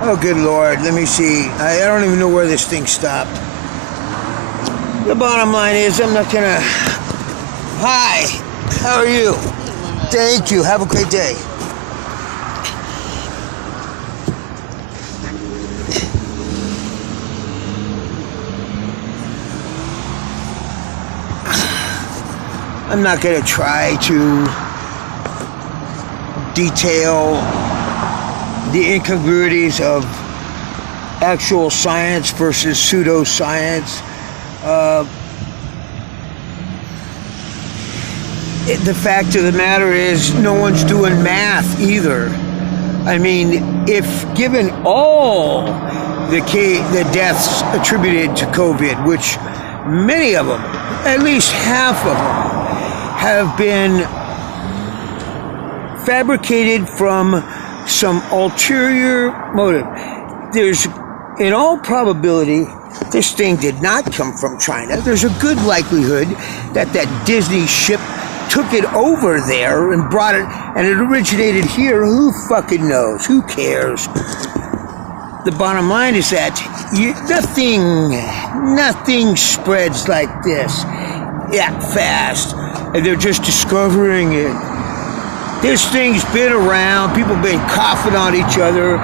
Oh, good Lord. Let me see. I don't even know where this thing stopped. The bottom line is I'm not gonna... Hi. How are you? Thank you. Have a great day. I'm not gonna try to detail the incongruities of actual science versus pseudoscience. The fact of the matter is no one's doing math either. I mean, if given all the deaths attributed to COVID, which many of them, at least half of them, have been fabricated from some ulterior motive. There's, in all probability, this thing did not come from China. There's a good likelihood that that Disney ship took it over there and brought it, and it originated here. Who fucking knows? Who cares? The bottom line is that nothing spreads like this that fast, and they're just discovering it. This thing's been around. People have been coughing on each other,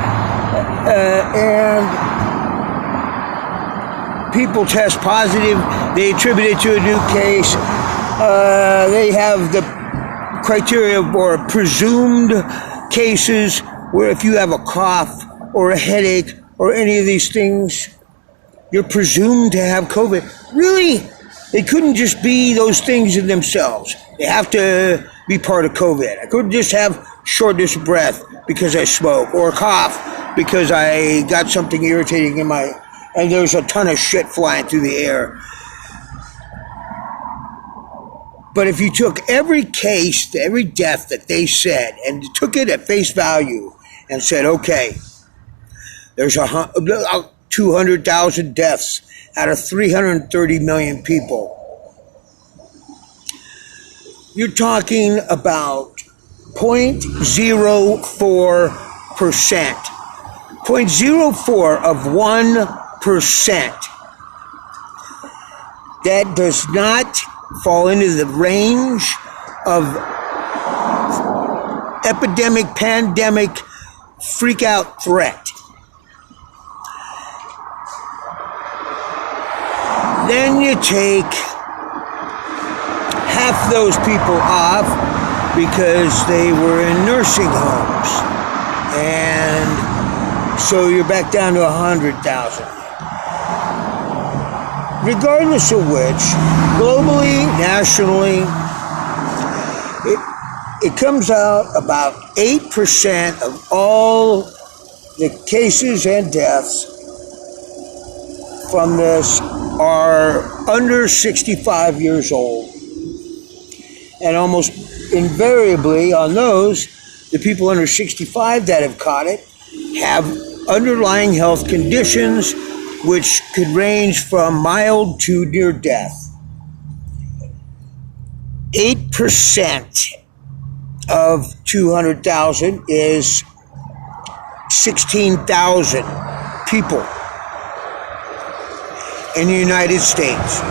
and people test positive. They attribute it to a new case. They have the criteria for presumed cases where if you have a cough or a headache or any of these things, you're presumed to have COVID. Really? They couldn't just be those things in themselves. They have to be part of COVID. I couldn't just have shortness of breath because I smoke, or a cough because I got something irritating in my, and there's a ton of shit flying through the air. But if you took every case, every death that they said, and took it at face value and said, okay, there's 200,000 deaths out of 330 million people. You're talking about 0.04%. 0.04 of 1%. That does not fall into the range of epidemic, pandemic, freak out threat. Then you take half those people off because they were in nursing homes. And so you're back down to 100,000. Regardless of which, globally, nationally, it comes out about 8% of all the cases and deaths from this are under 65 years old. And almost invariably on those, the people under 65 that have caught it have underlying health conditions which could range from mild to near death. 8% of 200,000 is 16,000 people in the United States.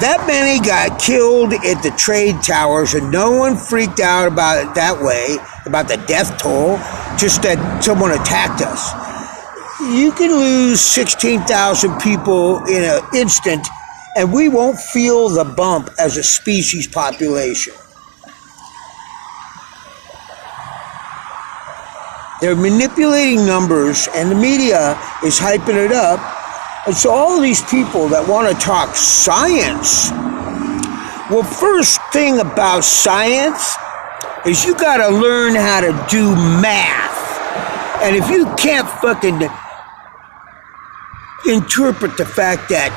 That many got killed at the trade towers, and no one freaked out about it that way, about the death toll, just that someone attacked us. You can lose 16,000 people in an instant, and we won't feel the bump as a species population. They're manipulating numbers, and the media is hyping it up. And so all these people that want to talk science, well, first thing about science is you got to learn how to do math. And if you can't fucking interpret the fact that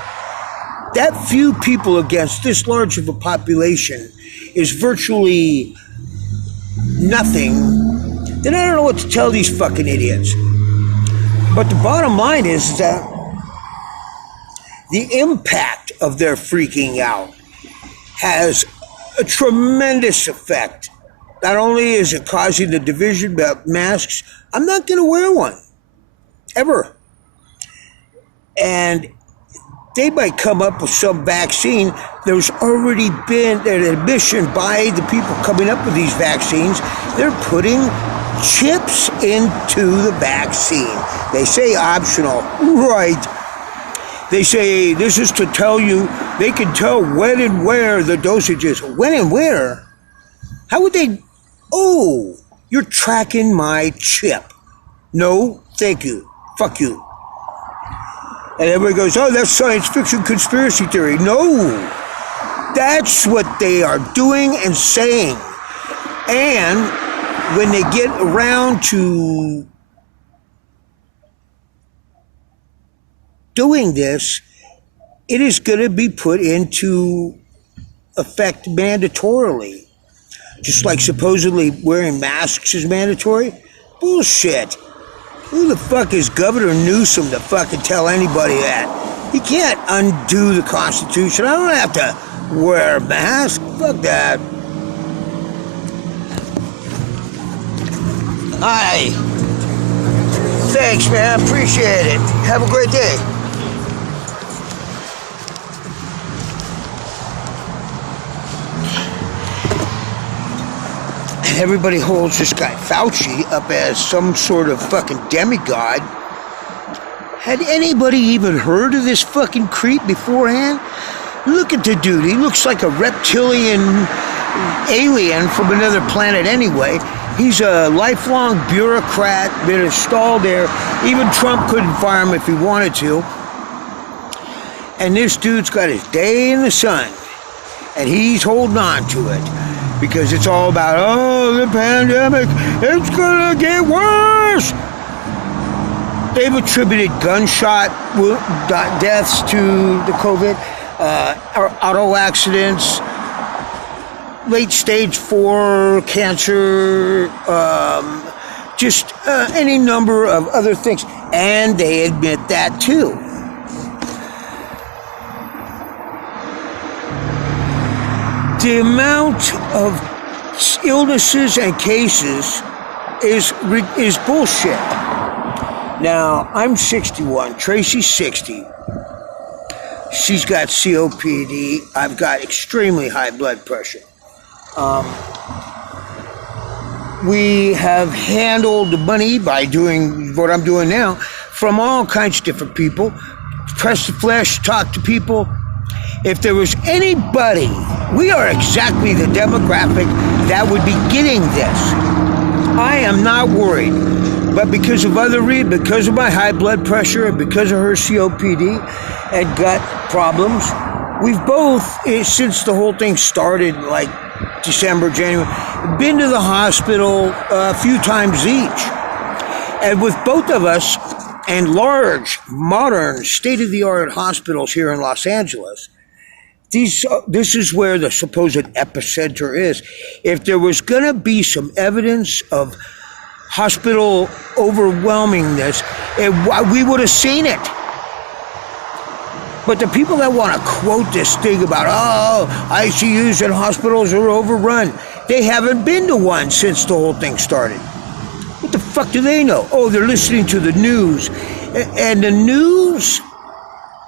few people against this large of a population is virtually nothing, then I don't know what to tell these fucking idiots. But the bottom line is that the impact of their freaking out has a tremendous effect not only is it causing the division about masks, I'm not going to wear one. Ever. And they might come up with some vaccine. There's already been an admission by the people coming up with these vaccines. They're putting chips into the vaccine. They say optional. Right. They say this is to tell you, they can tell when and where the dosage is. When and where? How would they? Oh, you're tracking my chip. No, thank you. Fuck you. And everybody goes, oh, that's science fiction conspiracy theory. No, that's what they are doing and saying. And when they get around to doing this, it is going to be put into effect mandatorily. Just like supposedly wearing masks is mandatory. Bullshit. Who the fuck is Governor Newsom to fucking tell anybody that? He can't undo the Constitution. I don't have to wear a mask. Fuck that. Hi. Thanks, man. Appreciate it. Have a great day. Everybody holds this guy Fauci up as some sort of fucking demigod. Had anybody even heard of this fucking creep beforehand? Look at the dude. He looks like a reptilian alien from another planet anyway. He's a lifelong bureaucrat, been installed there. Even Trump couldn't fire him if he wanted to. And this dude's got his day in the sun. And he's holding on to it. Because it's all about, oh, the pandemic, it's gonna get worse. They've attributed gunshot deaths to the COVID, auto accidents, late stage 4 cancer, just any number of other things. And they admit that too. The amount of illnesses and cases is bullshit. Now, I'm 61. Tracy's 60. She's got COPD. I've got extremely high blood pressure. We have handled the money by doing what I'm doing now from all kinds of different people. Press the flesh, talk to people. If there was anybody, we are exactly the demographic that would be getting this. I am not worried, but because of because of my high blood pressure and because of her COPD and gut problems, we've both, since the whole thing started like December, January, been to the hospital a few times each. And with both of us and large, modern, state-of-the-art hospitals here in Los Angeles, this is where the supposed epicenter is. If there was going to be some evidence of hospital overwhelmingness, we would have seen it. But the people that want to quote this thing about, oh, ICUs and hospitals are overrun, they haven't been to one since the whole thing started. What the fuck do they know? Oh, they're listening to the news. And the news?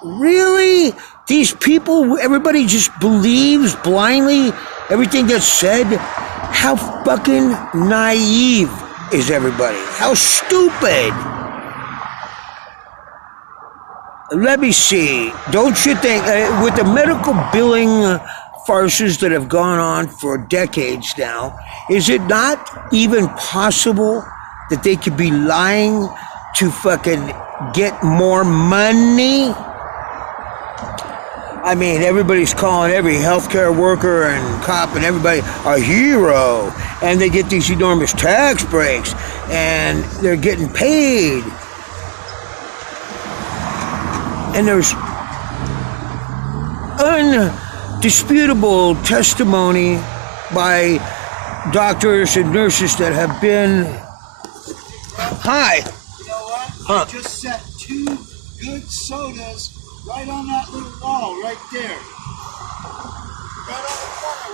Really? These people, everybody just believes blindly everything that's said? How fucking naive is everybody? How stupid? Let me see. Don't you think, with the medical billing farces that have gone on for decades now, is it not even possible that they could be lying to fucking get more money? I mean, everybody's calling every healthcare worker and cop and everybody a hero, and they get these enormous tax breaks, and they're getting paid. And there's undisputable testimony by doctors and nurses that have been... Hi. You know what? Huh. I just set 2 good sodas right on that little wall right there. Right on the corner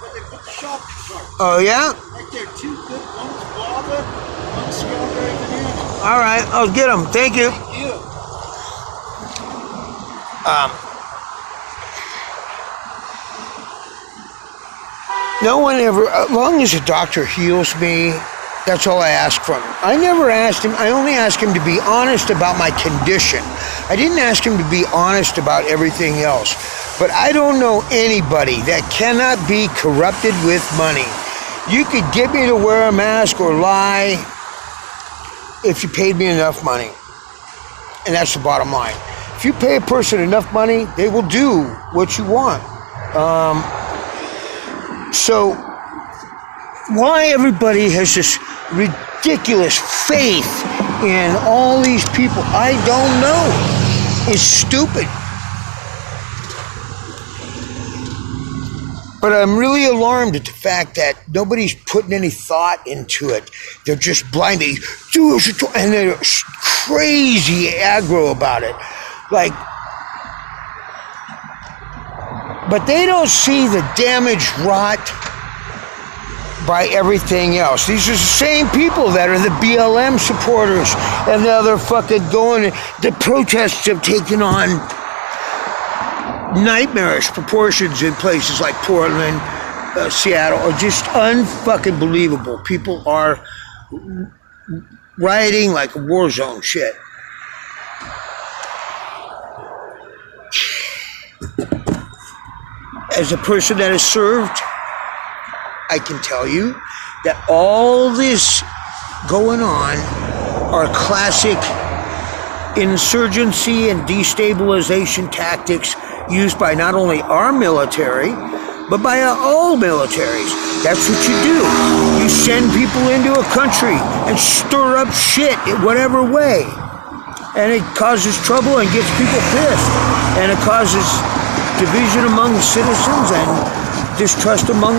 where they put the shopping cart. Oh, yeah? Right there, 2 good ones, guava, one strawberry banana. All right, I'll get them. Thank you. Thank you. No one ever, as long as the doctor heals me, that's all I ask from him. I never asked him, I only asked him to be honest about my condition. I didn't ask him to be honest about everything else. But I don't know anybody that cannot be corrupted with money. You could get me to wear a mask or lie if you paid me enough money. And that's the bottom line. If you pay a person enough money, they will do what you want. So why everybody has this ridiculous faith in all these people, I don't know. It's stupid. But I'm really alarmed at the fact that nobody's putting any thought into it. They're just blindly, and they're crazy aggro about it. Like, but they don't see the damage wrought by everything else. These are the same people that are the BLM supporters, and now they're fucking going, the protests have taken on nightmarish proportions in places like Portland, Seattle, are just unfucking believable. People are rioting like a war zone shit. As a person that has served, I can tell you that all this going on are classic insurgency and destabilization tactics used by not only our military, but by all militaries. That's what you do. You send people into a country and stir up shit in whatever way. And it causes trouble and gets people pissed. And it causes division among the citizens and distrust among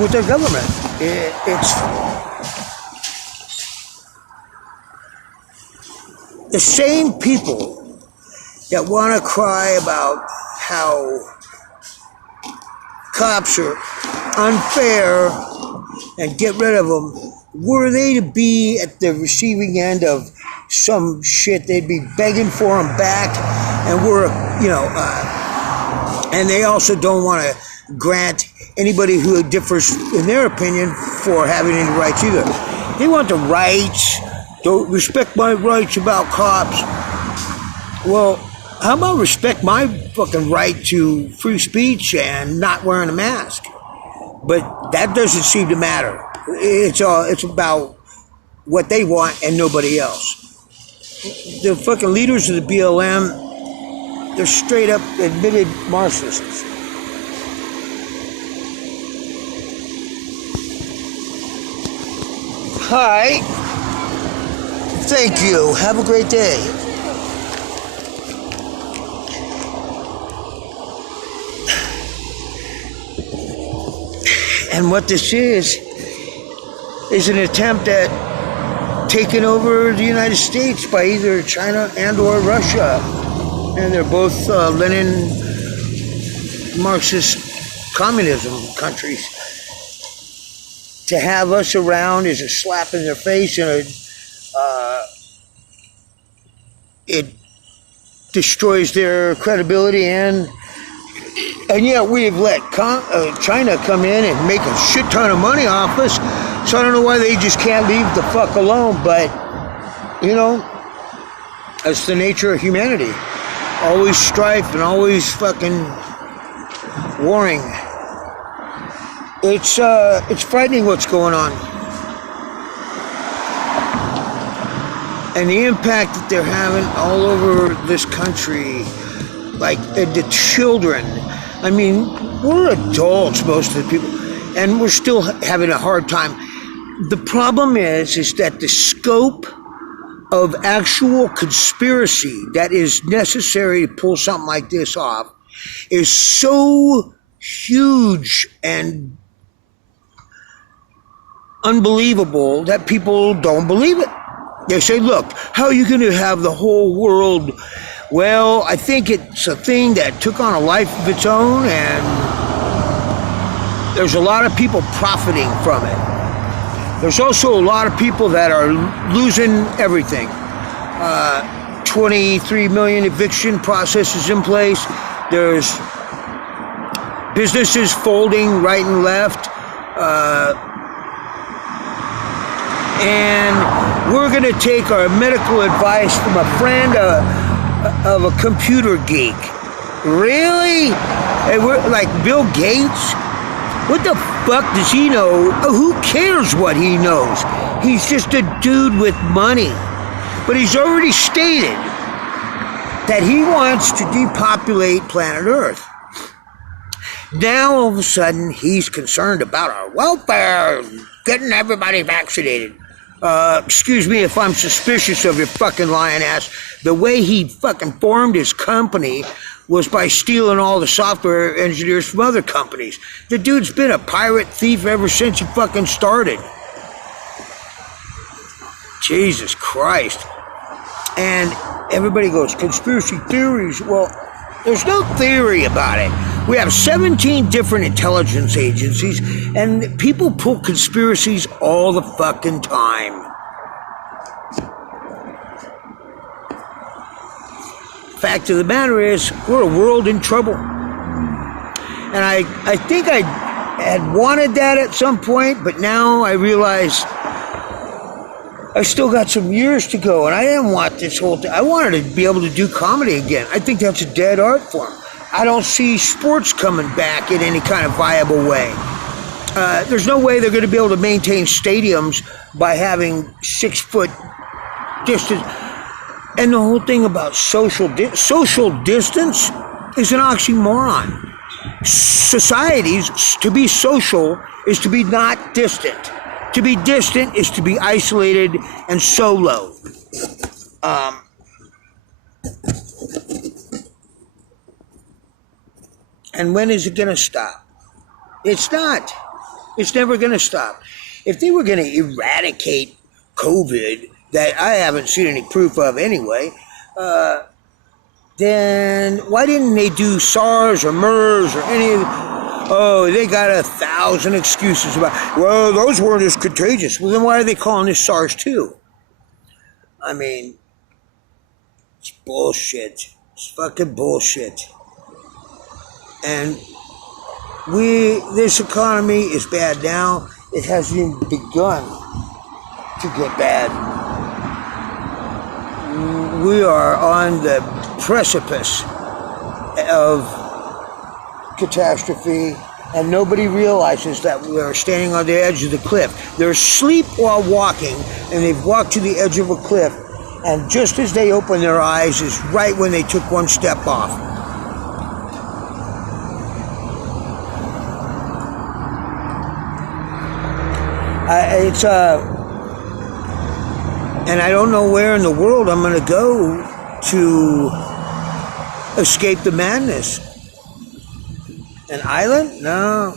with their government. It's the same people that want to cry about how cops are unfair and get rid of them. Were they to be at the receiving end of some shit, they'd be begging for them back. And and they also don't want to grant anybody who differs in their opinion for having any rights either. They want the rights. Don't respect my rights about cops. Well, how about respect my fucking right to free speech and not wearing a mask? But that doesn't seem to matter. It's about what they want and nobody else. The fucking leaders of the BLM, they're straight up admitted Marxists. Hi. Thank you. Have a great day. And what this is an attempt at taking over the United States by either China and or Russia. And they're both Lenin Marxist communism countries. To have us around is a slap in their face, and it destroys their credibility, and yet we have let China come in and make a shit ton of money off us. So I don't know why they just can't leave the fuck alone, but that's the nature of humanity. Always strife and always fucking warring. It's frightening what's going on. And the impact that they're having all over this country, like the children. I mean, we're adults, most of the people, and we're still having a hard time. The problem is that the scope of actual conspiracy that is necessary to pull something like this off is so huge and unbelievable that people don't believe it. They say, look, how are you going to have the whole world Well, I think it's a thing that took on a life of its own, and there's a lot of people profiting from it. There's also a lot of people that are losing everything. 23 million eviction processes in place. There's businesses folding right and left. And we're going to take our medical advice from a friend of a computer geek. Really? And we're like Bill Gates? What the fuck does he know? Who cares what he knows? He's just a dude with money. But he's already stated that he wants to depopulate planet Earth. Now, all of a sudden, he's concerned about our welfare, getting everybody vaccinated. Excuse me if I'm suspicious of your fucking lying ass. The way he fucking formed his company was by stealing all the software engineers from other companies. The dude's been a pirate thief ever since he fucking started. Jesus Christ. And everybody goes, conspiracy theories. Well, there's no theory about it. We have 17 different intelligence agencies, and people pull conspiracies all the fucking time. Fact of the matter is, we're a world in trouble. And I think I had wanted that at some point, but now I realize I still got some years to go, and I didn't want this whole thing. I wanted to be able to do comedy again. I think that's a dead art form. I don't see sports coming back in any kind of viable way. There's no way they're going to be able to maintain stadiums by having 6 foot distance. And the whole thing about social distance is an oxymoron. Societies, to be social is to be not distant. To be distant is to be isolated and solo. And when is it going to stop? It's not. It's never going to stop. If they were going to eradicate COVID, that I haven't seen any proof of anyway, then why didn't they do SARS or MERS or any of the... Oh, they got 1,000 excuses about, well, those weren't as contagious. Well, then why are they calling this SARS-2? I mean, it's bullshit. It's fucking bullshit. And this economy is bad now. It hasn't even begun to get bad. We are on the precipice of catastrophe, and nobody realizes that we are standing on the edge of the cliff. They're asleep while walking, and they've walked to the edge of a cliff, and just as they open their eyes is right when they took one step off. And I don't know where in the world I'm going to go to escape the madness. An island? No.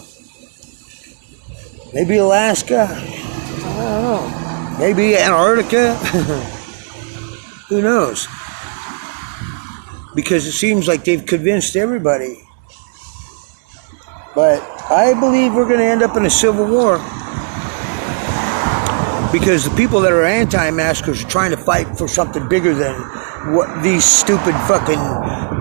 Maybe Alaska? I don't know. Maybe Antarctica? Who knows? Because it seems like they've convinced everybody. But I believe we're going to end up in a civil war. Because the people that are anti-maskers are trying to fight for something bigger than what these stupid fucking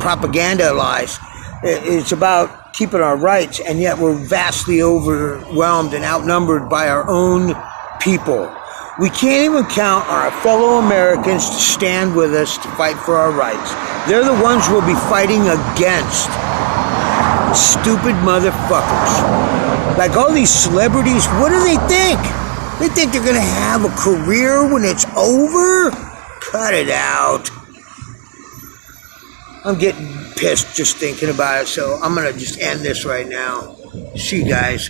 propaganda lies. It's about keeping our rights, and yet we're vastly overwhelmed and outnumbered by our own people. We can't even count on our fellow Americans to stand with us to fight for our rights. They're the ones we'll be fighting against. Stupid motherfuckers. Like all these celebrities, what do they think? They think they're going to have a career when it's over? Cut it out. I'm getting pissed just thinking about it, so I'm going to just end this right now. See you guys.